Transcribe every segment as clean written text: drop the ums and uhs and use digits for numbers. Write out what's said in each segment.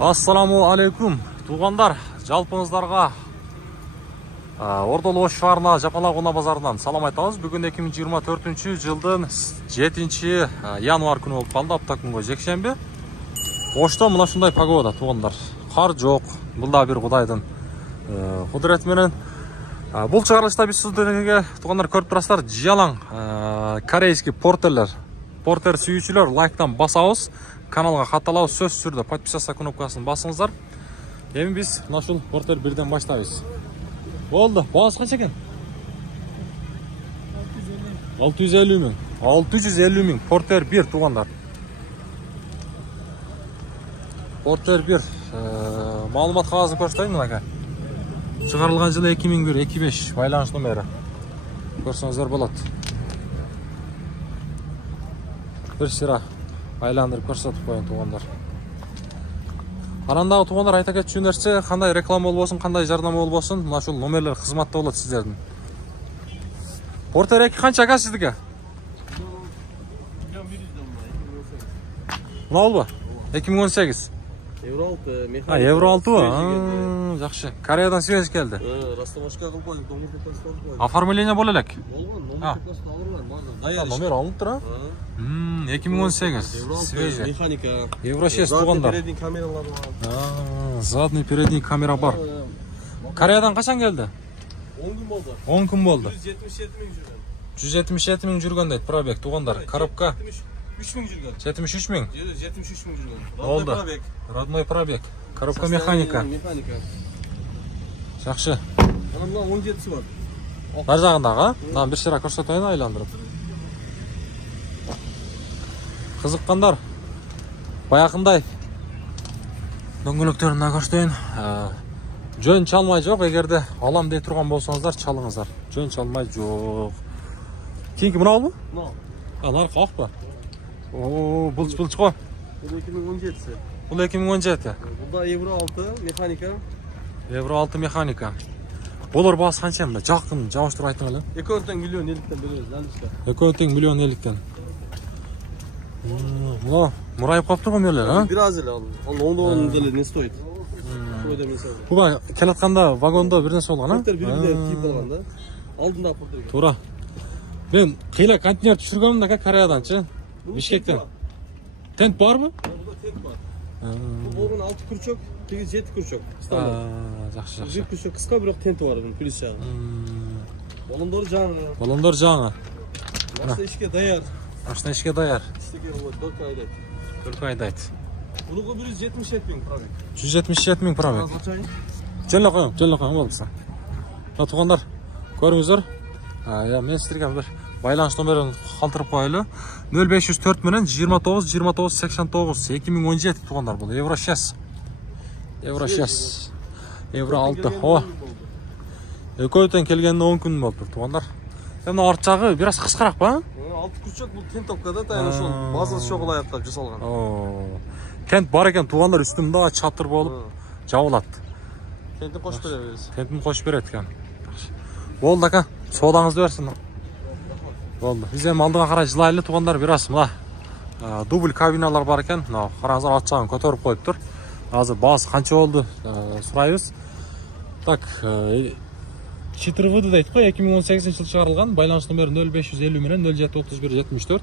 Ассаламу алейкум, туғандар, жалпыңыздарга Ордол Ош шаарына Жапалак Унаа базарынан салам айтабыз. Бүгүн 2024 жылдын 7 январ күнү болуп калды, апта күнгө жекшемби. Ошто мына ушундай погода, туғандар. Кар жок, бул да бир Кудайдын кудурети менен. Бул чыгарылышта биз сиздерге туғандар көрүп турасыздар, жалаң корейский портерлер, портер сүйүүчүлөр лайктан басабыз. Каналга катталабыз, сөзсүз түрдө подписаться кнопкасын басыңыздар. Эми биз мына ушул портер 1ден баштайбыз. Болду, баасы канча экен? 650 миң. 650 миң портер 1 туғандар. Портер 1 маалымат кагазын көрсөтөйүн мына. Чыгарылган жылы 2001-25 байланыш номери. Көрсөңүздөр болот. Бир сыра айландырып көрсөтүп коюн туғандар. Арандагы туғандар айта кетчү нерсе, кандай реклама болбосун, кандай жардам болбосун, мына ушул номерлер кызматта болот сиздердин. Портер 2 канча ага сиздике? Мына болбу? 2018. Евро 6 механик. Евро 6. Жакшы. Кореядан связь келди. Растамашка кылып коюп, номер тепасты алып коюп. Оформление боло элек. Болгон, номер тепасты алып бардым. Даяр. Номер алынып тура? 2018. Свежий. Механика. Евро 6 туғандар. Передний камералар бар. Задний передний камера бар. Кореядан качан келди? 10 күн болду. 10 күн болду. 177 миң жүргөн. 177 миң жүргөн дейт пробег туғандар. Коробка 73 миң жүргөн. 73 миң. 73 миң жүргөн. Болду. Родной пробег. Коробка механика. Жакшы. Ана мына 17си бар. Бар жагындагы, мына бир сыра көрсөтөйүн айландырып. Кызыккандар, баягындай дөңгөлөктөрүн көрсөтөйүн. Жөн чалмай жок, эгерде алам дей турган болсоңуздар, чалыңыздар. Жөн чалмай жок. Кийинки мына болбу? Мына. Наркы акпы? Булч го. Бул 2017си. Бул 2017. Бunda Евро 6 механика. Евро 6 механика. Болор баасы канча эмне? Жакын жабыштырып айтың эле. Экөө тең миллион 50тен беребиз, наличка. Экөө тең миллион 50тен. Мына мурайып калыптыр го мерлер, а? Бир аз эле ал. Ондон деле не стоит. Койда мисалы. Буга келатканда вагондо бир нерсе болгон, а? Портер бир-бирине тийип алган да. Алдында портер. Туура. Мен кыйла контейнер түшүргөм да Кореяданчы. Бишкектен. Тент барбы? Буда тент бар. Бул 6 күрчөк, тиги 7 күрчөк. Жакшы. Бир күрчөк кыска, бирок тенти бар, плюс жагы. Балондор жаңы. Балондор жаңы. Машина ишке даяр. Машина ишке даяр. Иштеге болот, 4 айдайт. 4 айдайт. Бунуку 177 миң пробег. 177 миң пробег. Качайын? Жолла коюм болупса. Тугандар, көрүңүздөр. Мен сиздерге бир байланыш номерин калтырып коелу. 0504 менен 29 29 89 2017 тугандар бул. Евро 6. Евро 6. Евро 6. О. Экөөтөн келгенине 10 күн болду тугандар. Мына арт жагы бир аз кыскараак ба? 6 күрчөк бул тентовкада да ошол базасы чогул аяктап жасалган. Тент бар экен тугандар, үстүндө чатыр болуп жабылат. Тентин кош беребиз. Тентин кош берет экен. Болду ака, соодаңызды берсин. Болду. Биз эми алдыга карай жылайлы тугандар, бир аз мына дубль кабиналар бар экен. Мына караңыздар, ат жагын көтөрүп коюптур. Азыр баасы канча болду сурайбыз. Так, 4 выды дейт го, 2018 жыл чыгарылган. Байланыш номери 0550 менен 073174.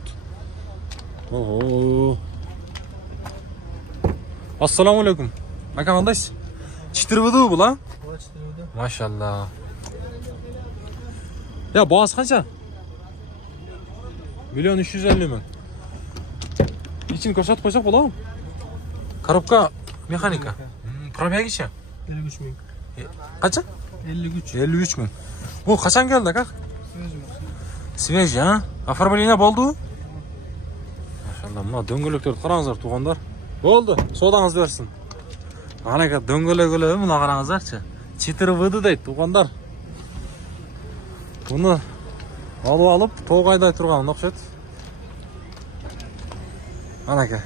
Ассаламу алейкум. Ака кандайсыз? 4 выды бул, а? 4 выды. Машалла. Ya baz kança? 1.350 ming. İçini koşat koysak bola mı? Коробка mekanika. Pробеги çe? 53 ming. Kaça? 53. 53 ming. Bu kaçan geldi kak? Свежий, ha? Оформление boldu? Maşallah, mına döngölöktөрдү караңыздар тугандар. Болду, соодаңызды берсин. Анaka döngölөгөлө мына караңыздарчы. 4 выды дейт тугандар. Bunu alıp toğ ayday turgan okşet. Anaka.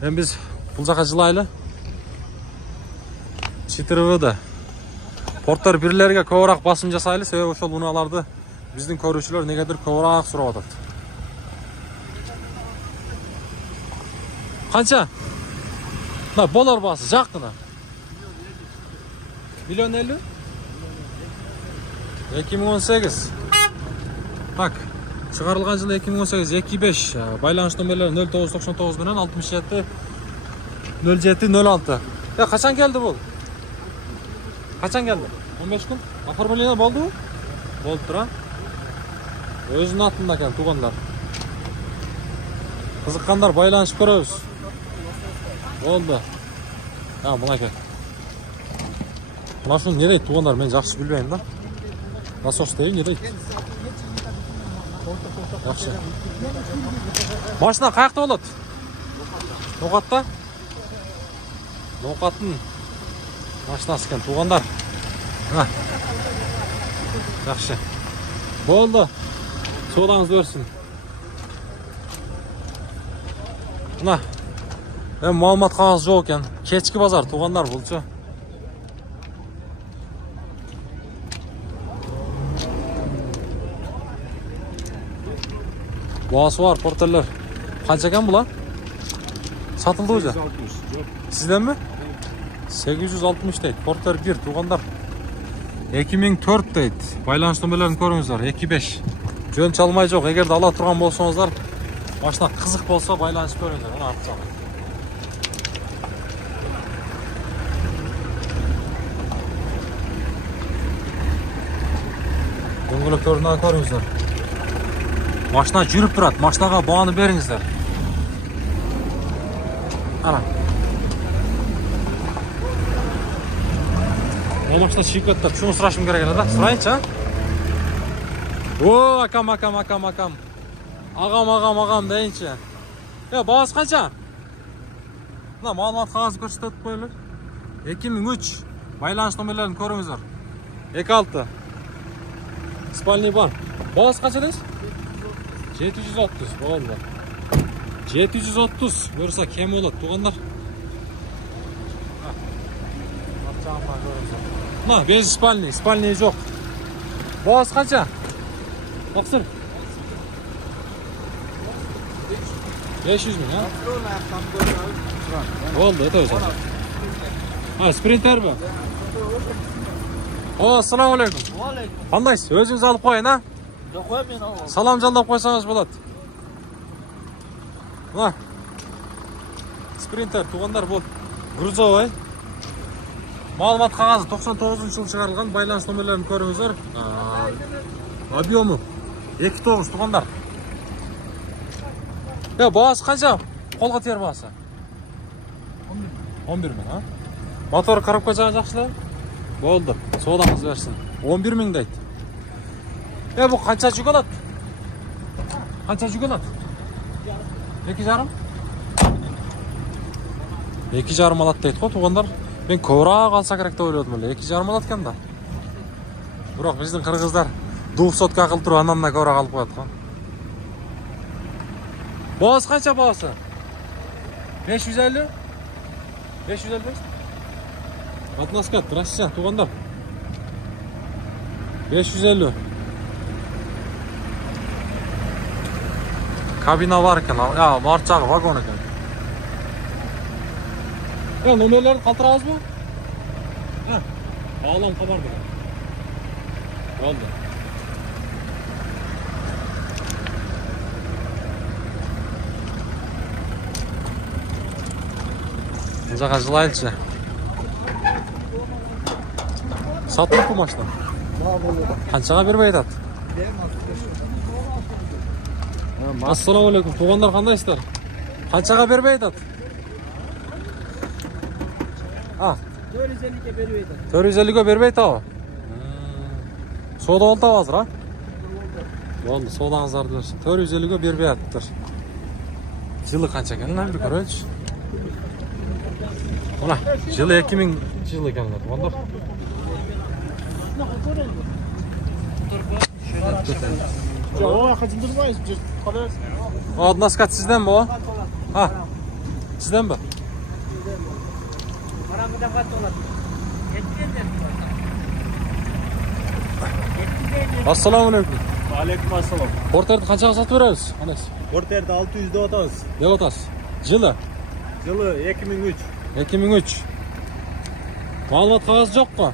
Hem biz bul jaka жылайлы. 4 выды. Порттар бирлерге көбүрөөк басым жасайлы, себеби ошол унааларды биздин көрүүчүлөр негедир көбүрөөк сурап атат. Qancha? Na bolar bası jaqdına. 1.50 milyon? 2018. Bak. Çıkarılgan yılı 2018 25. Байланыш nömrleri 0999 bilen 67 07 06. Ya kaçan geldi bu? Kaçan geldi? 15 gün. Оформление oldu mu? Oldu tura. Özünün atında ekan tuğanlar. Kızıkkanlar baylanışıp görüyoruz. Oldu. Ha buna gel. Buna şunu ne deydi tuğanlar ben жақсы bilmeyim da. Nasıl değil ne deydi? Yaxşı. Maşina qayaqda болады? Noqatda? Noqаттың машинасы екен туғандар. Yaxşı. Болды. Содаңыз өрсін. Мына. Маалымат қағаз жоқ екен. Кешкі базар туғандар бұлчу. Boğası var, porteller. Kaç ekan bular? Satıldı hoca. 860. Sizden mi? 860 deydi. Porter 1 tuğanlar. 2004 deydi. Байланыш nömrelerini көріңіздер. 25. Жөн çalmay жоқ. Егер де ала тұрған болсаңыздар, машина қызық болса байланышып көріңіздер. Оны артып салып. Дөңгелектерін көріңіздер. Машина жүріп тұрады. Машинаға бағаны беріңіздер. Ана. Ол машина шикаттап, шуны сұрашым керек еді да. Сұрайыншы, а? О, акам. Ағам дейінші. Бағасы қанша? Мына маалымат қағазы көрсетіп қойылыр. 2003. Байланыш nömrelerini көріңіздер. 26. Спальный бар. Бағасы қанша дейсіз? 730 болды. 730 көрса кем болады туғандар. Мына без спальный жоқ. Бағасы қанша? Тақсыр. 500 мың, а? Болды, это өзі. Спринтер бі? Ассаламу алейкум. Қандайсыз? Өзіңіз алып қойын, а? Салам жалдап қойсаңыз болады. Мына. Спринтер туғандар болды. Грузовый. Маалымат қағазы 99 жыл шығарылған. Байланыш nömrelerini көріңіздер. Объемы 2.9 туғандар. Бағасы қанша? Қолға тер бағасы? 11 мың, а? Мотор коробка жағы жақшылар? Болды. Содаңыз берсін. 11 мың дейді. Бұл қанша жүк алады? Қанша жүк алады? 2,5? 2,5 алады дейді қой туғандар. Мен көбірек алса керек деп ойладым әлі. 2,5 алады екен да. Бірақ біздің қырғыздар 200 қылып тұрып ананына көбірек алып қояды ғой. Бағасы қанша бағасы? 550? 555? Атнаскат, Россия, туғандар. 550. Kabina var ekan, ya marçağı vagon ekan. Ya nömrelerini qaldırasız mı? Ha, ağlam xabar berin. Oldu. Buzağa жылайыншы. Satılık bu maçta. Qanchaga berib aytadi? Assalomu alaykum. Tuğanlar qandaysizlar? Qanchaga berib aytadi? 450 ga berib aytadi. 450 ga berib aytadi. Soda oldu hozir, ha? Bo'ldi, sodangizlarni bersin. 450 ga berib aytibdir. Yılı qancha ekan? Bir qaraychi. Mana, yılı 2000 yılı ekanlar. Tuğanlar. Yo'q, qachindurmaysiz, xolos. Odnoskat sizdanmi o? Ha. Sizdanmi? Maramida qat oladi. Assalomu alaykum. Aleyküm assalam. Porterni qanchaga sotib berasiz? Anasi. Porterda 600 de otamiz. Ne otasiz? Yılı? Жылы 2003. 2003. Ma'lumot qog'ozi yo'q-ku?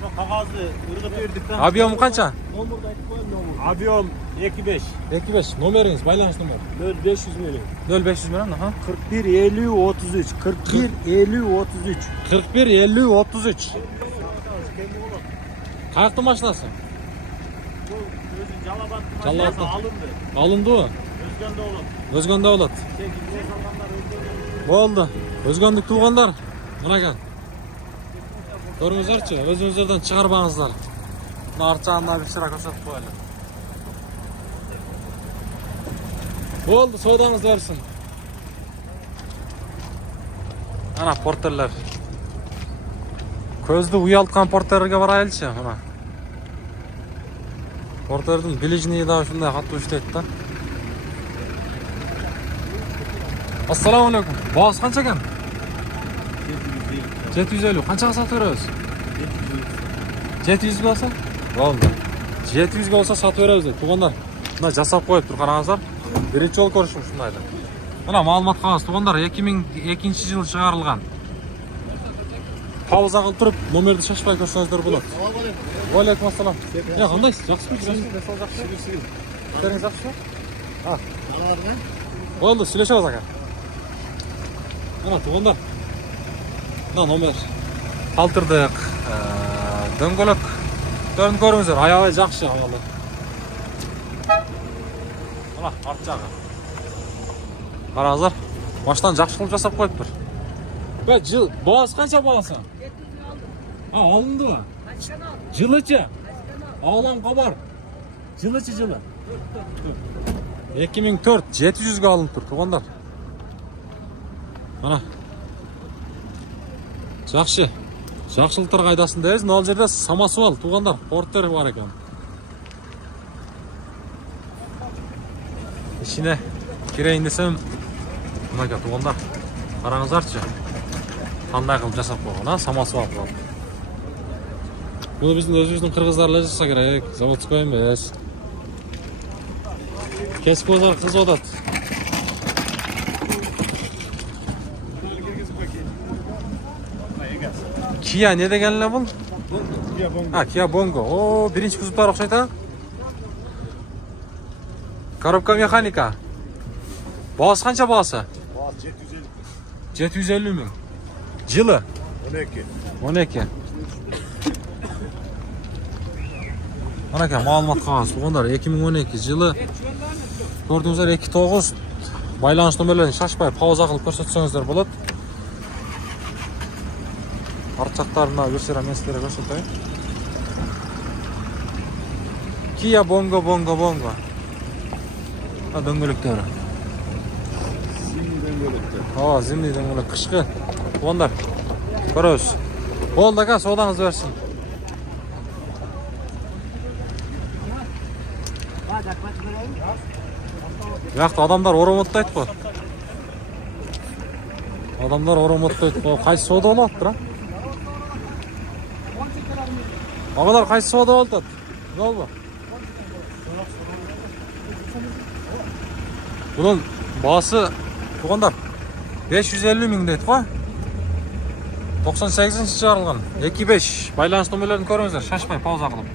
Şu kağızı ırgıt verdik. Объемы qancha? Nomurda aytib qo'ying nomur. Объем 25. 25. Nomeringiz, байланыш nomeri. 0500 milyon. 0500 million, aha. 41 50 33. 41 50 33. 41 50 33. Qayerda mashinasi? Özü Calabat Calabat'ta. alındı. Alındı mı? Özgende olur. Özganda bo'ladi. Bo'ldi. O'zgandik tuğanlar. Buna gel. Ko'ringizlarchi, o'zingizlardan chiqarmangizlar. Narchanda bir sıra ko'rsatib qo'yaylik. Bo'ldi, savdangiz bersin. Ana porterlar. Ko'zni uyaltgan porterga boraylikchi, mana. Porterning bilijniyida shunday qattiq ishlaydi-da. Assalomu alaykum. Boz qancha ekan? 750. Qanchaga sotamiz? 700 bo'lsa? Bo'ldi. 700 ga olsa sotib beramiz deb. Tuğanlar, buni jasab qo'yib tur, qarangizlar. Birinchi yo'l ko'rishim shundaydi. Mana ma'lumot qog'oz, tuğanlar 2002-yil chiqarilgan. Pauza qilib turib, nomerni shoshmay ko'rsangizlar bo'ladi. Va alaykum assalom. Ya, qandaysiz? Yaxshimi? Ishlaringiz yaxshimi? Ha. Bo'ldi, silashamiz aka. Mana tuğanlar. Mana nomer. Qaltirdik. Döngölök. Dön ko'ringizlar, ayog'i yaxshi havola. Mana art jag'i. Qarangizlar, boshdan yaxshi qilib jasab qo'yibdir. Va boz qancha bo'lsa? 700 oldim. Ha, olindimi? Jilichi. Olam qomar. Jilichi jili. 2004 700 ga olinib tur, tuğanlar. Mana. Yaxshi. Жақшылықтар қайдасындайыз, мына жерде самосвал, туғандар, порттер бар екен. Ішіне кірейін десем, мына туғандар, қараңыздаршы. Қандай қылып жасап қойған, самосвал қылып. Бұл біздің өзіміздің қырғыздарla жаса керек, заводской емес. Кесіп өзар қыз одат. Kia ne deganlar bu? Kia Bongo. Ha, Kia Bongo. O, birinchi kuzovlar o'xshaydi. Korobka mexanika. Boz qancha bo'lsa? Boz 750. 750 ming. Yili 12. 12. Mana aka, ma'lumot qog'oz. Tuğanlar 2012 yili. Ko'rdingizlar 29. Байланыш nomerlarini shoshmay pauza qilib ko'rsatsangizlar bo'ladi. Artçaklarına gösteren meselelere göstereyim. Kia Bongo Bongo Bongo. Ha, döngülükleri. Zimni döngülükler. Ha, zimni döngülük. Kışkı. Onlar. Görüyoruz. Oldu aka, soğudanız versin. Yaktı adamlar oromotlaydı bu. Adamlar oromotlaydı bu. Kaç soğuda olattır ha? Ağalar qaysi soda oldu? Ne oldu? Bunun bahası tuğanlar 550 ming deydi qo'y. 98-ci chiqarilgan. 25. Байланыш nomerlarini ko'ringizlar, shoshmay pauza qilib.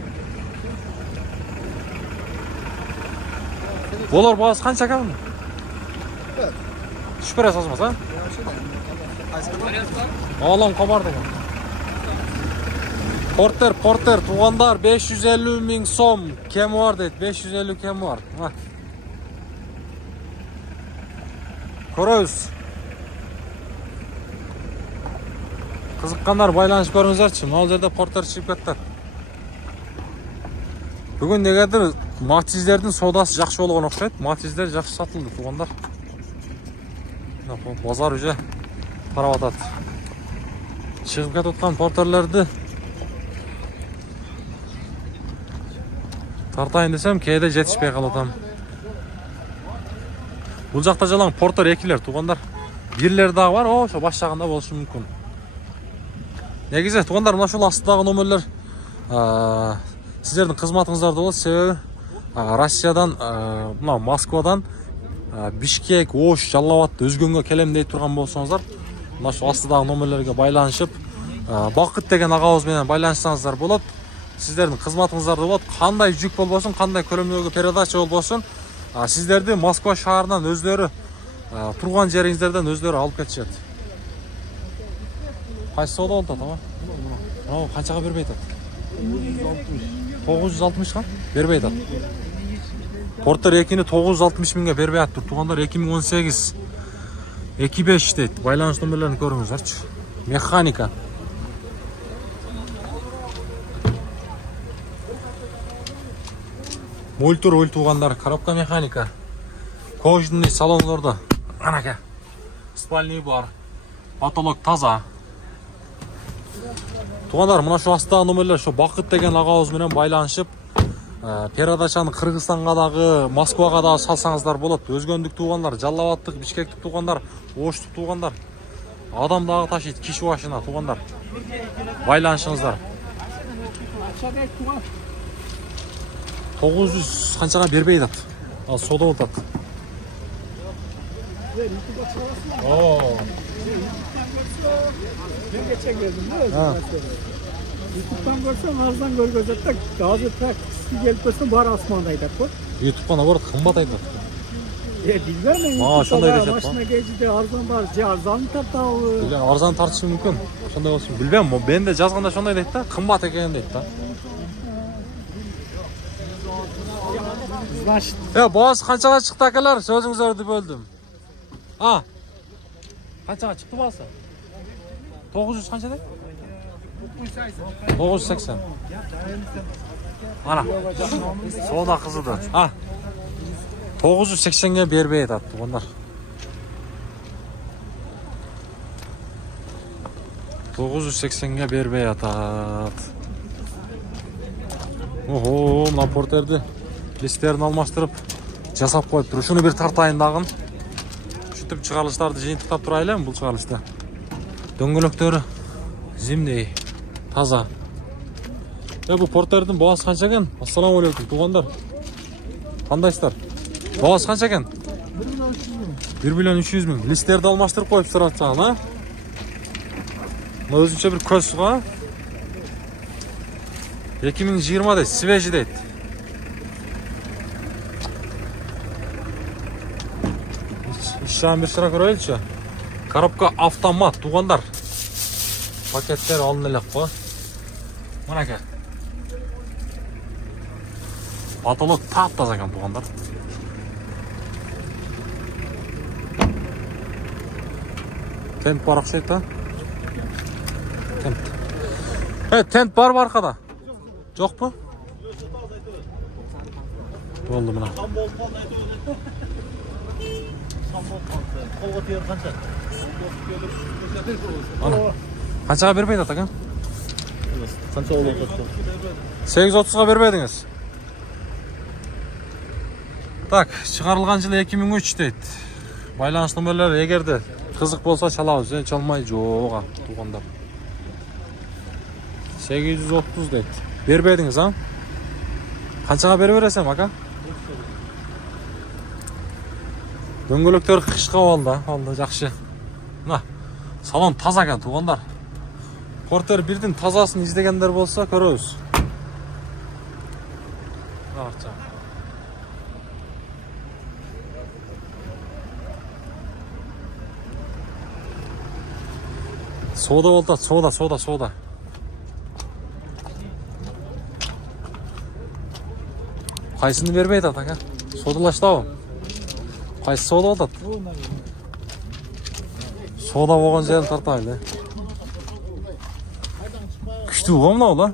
Bular bahası qancha ekan? Tushib berasiz ha? Olam qomar degan. Porter tuğanlar 550 ming so'm kemi var deydi, 550 kemi var. Ha. Ko'ramiz. Qiziqqanlar байланыш ko'ringizlarchi, mana yerda porter chiqib ketdi. Bugun negadir Matizlerning sodasi yaxshi bo'lgan o'xshaydi. Matizler yaxshi sotildi tuğanlar. Bozor uje qarab chiqib ketayotgan porterlarni tartayın desem keyde yetişmeye kalıtam. Bu жақта жалаң porter ekiler tuğanlar. Birler daha var, o şu başlığında boluşu mümkün. Негизи туғандар, мына ушул астыдагы номерлер сиздердин кызматыңыздарда болот. Себеби Россиядан, мына Москвадан Бишкек, Ош, Жалал Абад өзгөнгө келем дей турган болсоңуздар, мына шу астыдагы номерлерге байланышып, Бакыт деген агабыз менен байланышсаңыздар болот. Сиздердин кызматыңыздарда болот. Кандай жүк болбосун, кандай көлөмдөгү передача болбосун, сиздерди Москва шаарынан өздөрү турган жериңиздерден өздөрү алып кетишет. Кайсы соода болуп атат, мына канчага бербей атат? 960 бербей атат. Портер 2-ни 960 миңге бербей атат. Тугандар 2018 25 дейт. Байланыш номерлерин көрүңүздарчы. Механика. Мультур тугандар, коробка механика. Кожаный салонлордо. Анака. Спальный бар. Потолок таза. Тугандар, мына шу астагы номерлер шу Бакыт деген агабыз менен байланышып, передачаны Кыргызстанга дагы, Москвага дагы салсаңыздар болот. Өзгөндүк тугандар, Жалал Абадтык, Бишкектик тугандар, Оштук тугандар. Адам дагы ташыйт киши башына тугандар. Байланышыңыздар. 900 канчага бербей атат. Ал соода болуп атат. Ben geçen geldim değil mi? YouTube'dan görsem arzdan görgözet de gazı praktisi gelip görsem var asmandaydı bu. YouTube'dan абарат кымбат айтат. Bilmiyorum ben YouTube'da başına geçti arzdan var. Arzdan tartı. Арзан тартышы мүмкүн. Ошондой болсун. Билбейм, мен де жазганда ошондой дейт да, кымбат экен дейт да. Значит, Баасы канчага чыкты акалар? Сөзүңүздөрдү бөлдүм. Канчага чыкты баасы? 900 канча дейт? 980. Ана. Соода кызыды. 980ге бербей атат тугандар. 980ге бербей атат. Ого, мына портерди листтерин алмаштырып жасап коюп тур. Ушуну бир тартайын дагын. Ушинтип чыгарылыштарды жыйынтыктап турайлы бул чыгарылышта. Дөңгөлөктөрү зимдей, таза. Бу портердин баасы канча экен? Ассаламу алейкум тугандар. Кандайсыздар? Баасы канча экен? 1 миллион 300 миң. Листтерди алмаштырып коюп турат жагын, Мына өзүнчө бир көз го. 2020 дейт, свежий дейт. İşten bir sıra көрөйлүчү. Коробка автомат тугандар. Пакеттер алын элек го. Мынакей. Потолок таптаза экен тугандар. Тент бар окшойт да? Тент. Тент бар аркада. Жокпу? Болду мына. Канчага бербей атат экен? Канча болуп атат? 830га бербедиңиз. Так, чыгарылган жылы 2003 дейт. Байланыш номерлери эгерде кызык болсо чалабыз, чалмай жок тугандар. 830 дейт. Бербедиңиз, Канчага бере бересем, ака? Дөңгөлөктөр кышка алды, жакшы. Мына, салон таза экен тугандар. Портер 1-дин тазасын издегендер болсо көрөбүз. Арча. Соода болуп атат, соода. Кайсыны бербей атат, ака? Соодалаштабы? Кайсы соода болуп атат? Соода болгон жерин тартайлы. Күчтүү го мына да?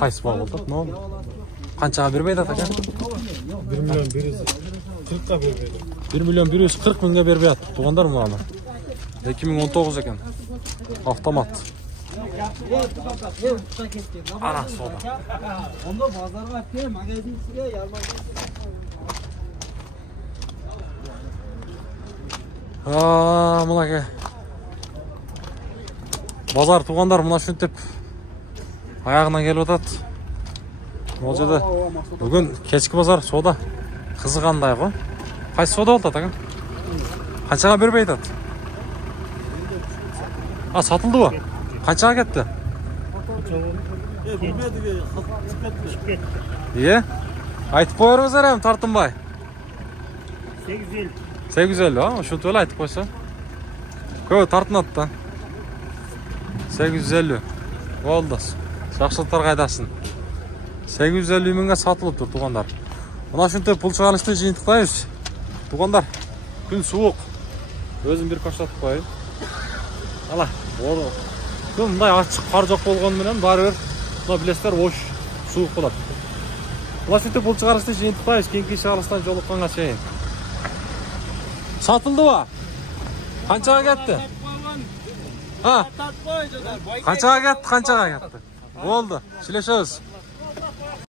Кайсы баа болуп атат? Канчага бербей атат, ака? 1 миллион 140га бербейди. 1 миллион 140 миңге бербей атат. Тугандар мына. 2019 экен. Автомат. Ана соода. Onda pazarga atayım, magazinsiga yarmarga. Мынакей. Базар тугандар мына ушинтип аягына келип атат. Ол жерде бүгін кешкі базар сода қызығандай ғой. Қайсы сода болды атаң? Қаншаға бербей айтады? Сатылды ба? Қаншаға кетті? Айтып қойырыңыздар әм тартынбай. 850. 850, şu öyle айтып қойса. Көбі тартынады да. 850. Болды. Жақшылықтар қайдасын. 850 мыңға сатылып тұр туғандар. Мына шынты пұл шығарышты жиынтықтайыз. Туғандар, күн суық. Өзім бір қаштатып қойын. Ала, күн мұндай ашық қар жоқ болғанменен бары бір білесіздер ош суық болады. Мына шынты пұл шығарышты жиынтықтайыз. Кеңкей шығарыстан жолыққанға шейін. Satıldı va? Qanchaga ketdi? Ha? Qanchaga ketdi? Bo'ldi. Ishlashamiz.